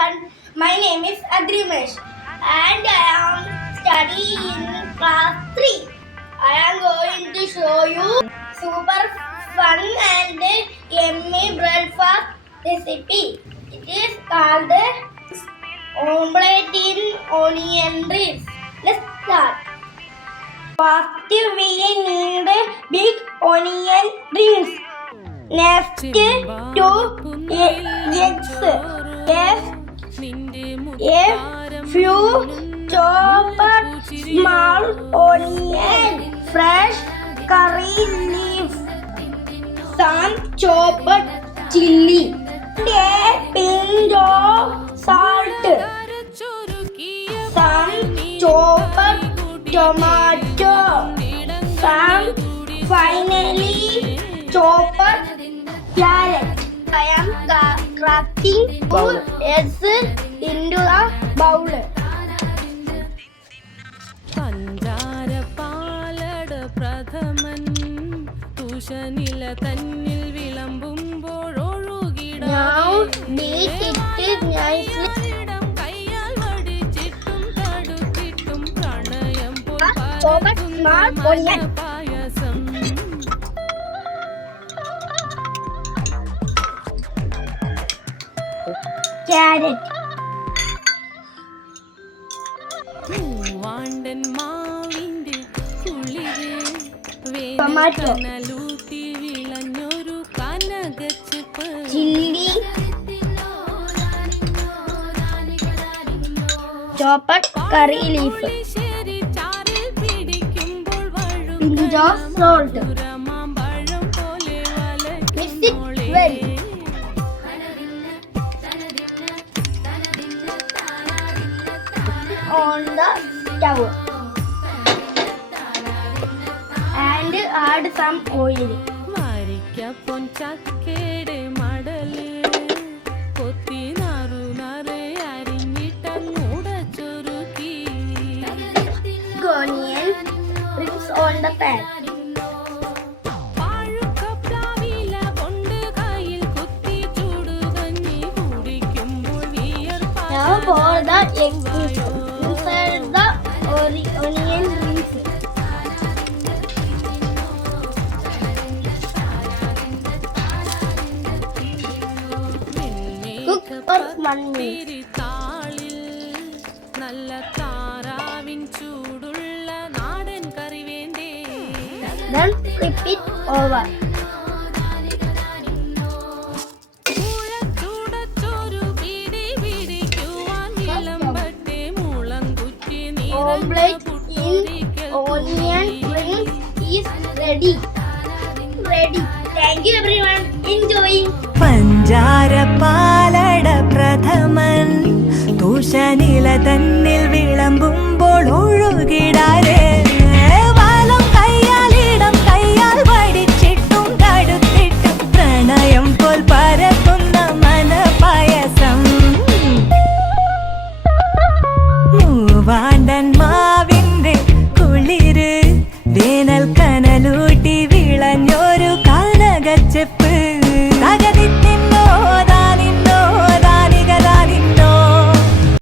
everyone. My name is Adrimesh and I am studying in class 3. I am going to show you super fun and yummy breakfast recipe. It is called omelette in onion rings. Let's start. First we need big onion rings. Next, 2 eggs, a few chopped small onion, fresh curry leaf, some chopped chili, a pinch of salt, some chopped tomato, some finely chopped carrot. I am cracking 2 eggs into a bowl. പഞ്ചാര പാലട പ്രഥമൻ തുഷനില തന്നിൽ വിളമ്പുമ്പോൾ Now beat it nicely. കയ്യാൽ വടിച്ചിട്ടും തടുത്തിട്ടും പ്രണയം Chopped small onion. പായസം Carrot. വാണ്ടൻ മാവിന്റെ കുളിരേ Tomato. വേനലൂത്തി വിളഞ്ഞൊരു കനകച്ചെപ്പ് Chili. Chopped curry leaf. ശരി ചാറിൽ പിടിക്കുമ്പോൾ Pinch of salt. വഴുമാമ്പഴം പോലെ Mix it well. On the stove and add some oil. വരിക്കപ്പൊൻ ചക്കയുടെ മടല് കൊത്തി നറു നറെ അരിഞ്ഞിട്ടങ്ങുടച്ചൊരുക്കി Onion rings on the pan. പാഴുക്കപ്ലാവില കൊണ്ട് കയ്യിൽ കുത്തി ചൂടുകഞ്ഞി കുടിക്കുമ്പോൾ Now pour the egg inside the onion rings. Cook for 1 minute. താളിൽ നല്ല താറാവിൻ ചൂടുള്ള നാടൻ കറി വേണ്ടേ Then flip it over. ചൂടച്ചൂടച്ചൊരു പിടി പിടിക്കുവാൻ വിളമ്പട്ടെ Mulankutti Omelette in onion rings is ready. Thank you everyone. Enjoy. പഞ്ചാര പാലട പ്രഥമൻ തുഷനില തന്നിൽ